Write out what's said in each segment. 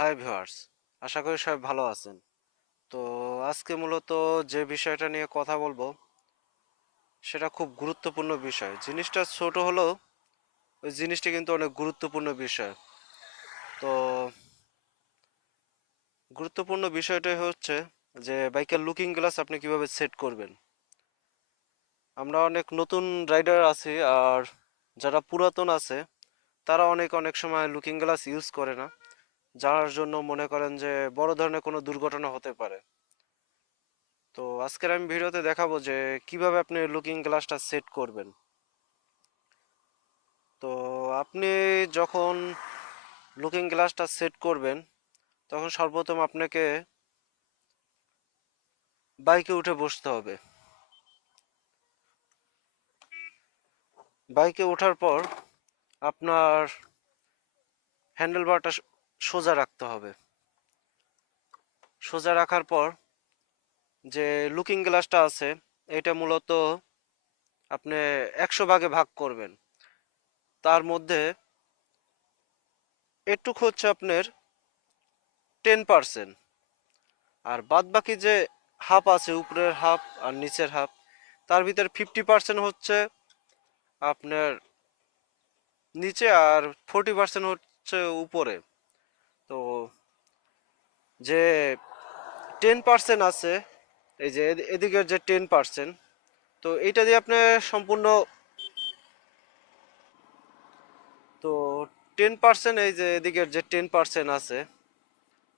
Hi viewers, আশা করি সবাই ভালো আছেন। তো আজকে মূলত যে বিষয়টা নিয়ে কথা বলবো সেটা খুব গুরুত্বপূর্ণ বিষয়। জিনিসটা ছোট হলেও ওই জিনিসটা কিন্তু অনেক গুরুত্বপূর্ণ বিষয়। তো গুরুত্বপূর্ণ বিষয়টাই হচ্ছে যে বাইকের লুকিং গ্লাস আপনি কিভাবে সেট করবেন। আমরা অনেক নতুন রাইডার আছি, আর যারা পুরাতন আছে তারা অনেক অনেক সময় লুকিং গ্লাস ইউজ করে না, যার জন্য মনে করেন যে বড় ধরনের কোনো দুর্ঘটনা হতে পারে। তো আজকের আমি ভিডিওতে দেখাবো যে কিভাবে আপনি লুকিং গ্লাসটা সেট করবেন। তো আপনি যখন লুকিং গ্লাসটা সেট করবেন তখন সর্বপ্রথম আপনাকে বাইকে উঠে বসতে হবে। বাইকে ওঠার পর আপনার হ্যান্ডেল বারটা সোজা রাখতে হবে। সোজা রাখার পর যে লুকিং গ্লাসটা আছে এটা মূলত আপনি 100 ভাগে ভাগ করবেন। তার মধ্যে এটুক হচ্ছে আপনার 10%, আর বাদ বাকি যে হাফ আছে, উপরের হাফ আর নিচের হাফ, তার ভিতরে 50% হচ্ছে আপনার নিচে আর 40% হচ্ছে উপরে। তো যে 10% আছে, এই যে এদিকের যে 10%, তো এইটা দিয়ে আপনি সম্পূর্ণ, তো 10% এই যে এদিকের যে 10% আছে,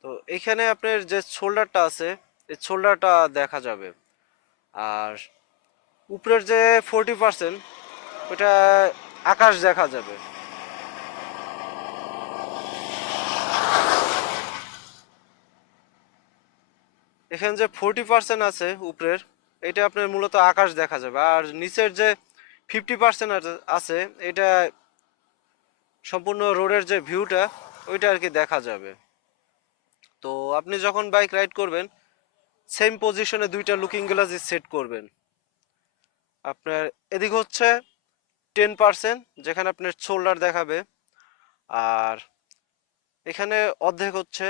তো এইখানে আপনার যে শোল্ডারটা আছে এই শোল্ডারটা দেখা যাবে। আর উপরের যে 40% ওটা আকাশ দেখা যাবে। এখানে যে 40% আছে উপরের, এটা আপনার মূলত আকাশ দেখা যাবে। আর নিচের যে 50% আছে, এটা সম্পূর্ণ রোডের যে ভিউটা ওইটা আর কি দেখা যাবে। তো আপনি যখন বাইক রাইড করবেন সেম পজিশনে দুইটা লুকিং গ্লাস সেট করবেন। আপনার এদিক হচ্ছে 10% যেখানে আপনার শোল্ডার দেখাবে, আর এখানে অর্ধেক হচ্ছে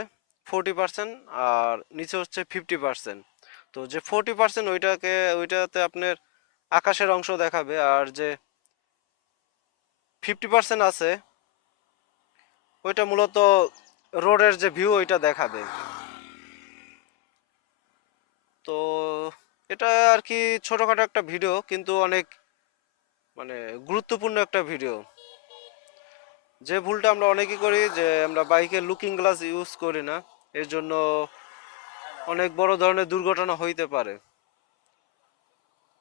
40%, আর নিচে হচ্ছে 50%। তো যে 40% ওইটাতে আপনার আকাশের অংশ দেখাবে, আর যে 50% আছে ওইটা মূলত রোডের যে ভিউ ওইটা দেখাবে। তো এটা আর কি ছোটখাটো একটা ভিডিও, কিন্তু অনেক মানে গুরুত্বপূর্ণ একটা ভিডিও। যে ভুলটা আমরা অনেকেই করি যে আমরা বাইকে লুকিং গ্লাস ইউজ করি না, এর জন্য অনেক বড় ধরনের দুর্ঘটনা হইতে পারে।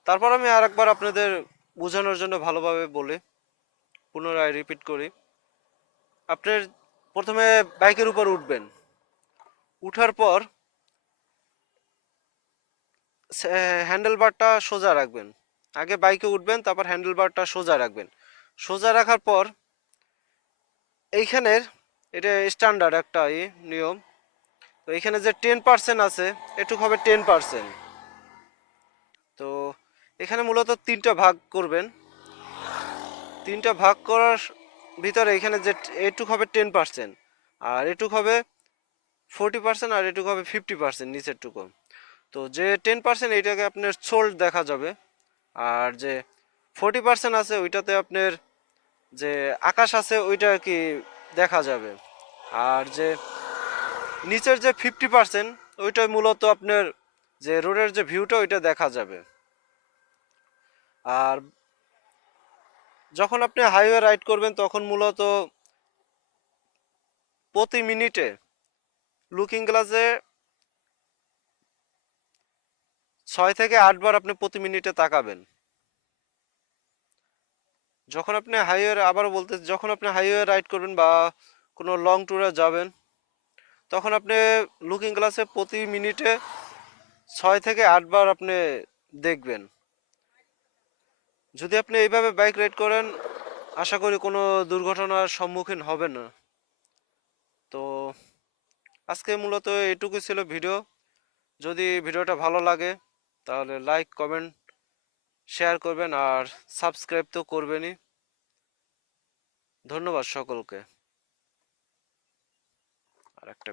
তারপর আমি আরেকবার আপনাদের বোঝানোর জন্য ভালোভাবে বলি, পুনরায় রিপিট করি। আপনার প্রথমে বাইকের উপর উঠবেন, উঠার পর হ্যান্ডেল বারটা সোজা রাখবেন। আগে বাইকে উঠবেন, তারপর হ্যান্ডেল বারটা সোজা রাখবেন। সোজা রাখার পর এইখানের, এটা স্ট্যান্ডার্ড একটা নিয়ম, তো এখানে যে 10% আছে এটুক হবে 10%। তো এখানে মূলত তিনটা ভাগ করবেন। তিনটা ভাগ করার ভিতরে এখানে যে এটুক হবে 10%, আর এটুক হবে 40%, আর এটুক হবে 50% নিচের টুকু। তো যে 10% এইটাকে আপনার সোল্ড দেখা যাবে, আর যে 40% আছে ওইটাতে আপনার যে আকাশ আছে ওইটা আর কি দেখা যাবে। আর যে নিচের যে 50% ওইটাই মূলত আপনার যে রোডের যে ভিউটা ওইটা দেখা যাবে। আর যখন আপনি হাইওয়ে রাইড করবেন তখন মূলত প্রতি মিনিটে লুকিং গ্লাসে 6 থেকে 8 বার আপনি প্রতি মিনিটে তাকাবেন। যখন আপনি হাইওয়ে, আবারও বলতে, যখন আপনি হাইওয়ে রাইড করবেন বা কোনো লং ট্যুরে যাবেন তখন আপনি লুকিং গ্লাসে প্রতি মিনিটে 6 থেকে 8 বার আপনি দেখবেন। যদি আপনি এইভাবে বাইক রাইড করেন আশা করি কোনো দুর্ঘটনার সম্মুখীন হবেন না। তো আজকে মূলত এটুকুই ছিল ভিডিও। যদি ভিডিওটা ভালো লাগে তাহলে লাইক, কমেন্ট, শেয়ার করবেন, আর সাবস্ক্রাইব তো করবেনই। ধন্যবাদ সকলকে। আর একটা